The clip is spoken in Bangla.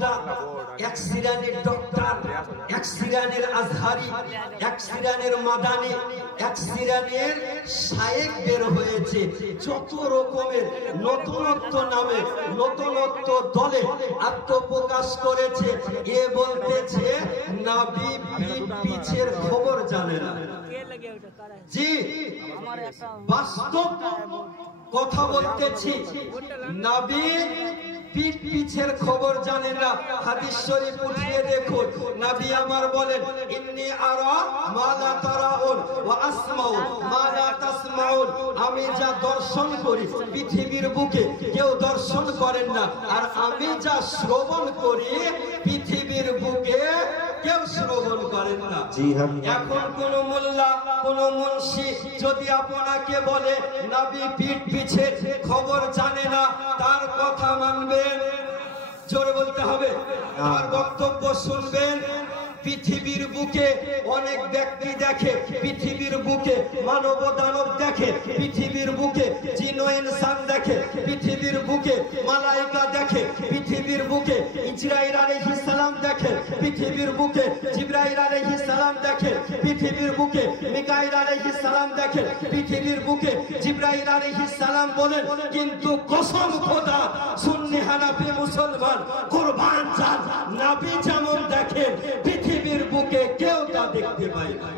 বক্তা, এক শ্রেণীর ডক্টর, এক শ্রেণীর আজহারি, এক শ্রেণীর মাদানি, এক শ্রেণীর শায়েখ বের হয়েছে। যত রকমের নতুনত্ব নামে নতুনত্ব দলে আত্মপ্রকাশ করেছে। এ বলতেছে নবী পিছের খবর জানে না। জি, বাস্তব কথা বলতেছি, নবী পিঠ পিছের খবর জানেন না। হাদিস শরীফ উঠিয়ে দেখুন, নবী আমার বলেন, ইন্নী আরা মা লা তারাউন ওয়া আসমাউ মা লা তাসমাউন। আমি যা দর্শন করি পৃথিবীর বুকে কেউ দর্শন করেন না, আর আমি যা শ্রবণ করি পৃথিবীর বুকে কেউ শ্রবণ করেন না। এখন কোন মোল্লা, কোন মুন্সি যদি আপনাকে বলে নবী পিঠ পিছের খবর জানে না, তার কথা মানবেন? জোরে বলতে হবে। তার বক্তব্য শুনবেন? পৃথিবীর বুকে অনেক ব্যক্তি দেখে, পৃথিবীর বুকে মানব দানব দেখে, পৃথিবীর বুকে জিন ও ইনসান দেখে, পৃথিবীর বুকে মালাইকা দেখে, পৃথিবীর বুকে ইসরাইল আলাইহিস সালাম দেখে, পৃথিবীর বুকে জিবরাইল আলাইহিস সালাম দেখে, পৃথিবীর বুকে মিকাইল আলাইহিস সালাম দেখে, পৃথিবীর বুকে জিবরাইল আলাইহিস সালাম বলেন, কিন্তু কসম খোদা, সুন্নি হানাফি মুসলমান কুরবান চান, নবী যেমন দেখেন পৃথিবীর বুকে কেউ তা দেখতে পায় না।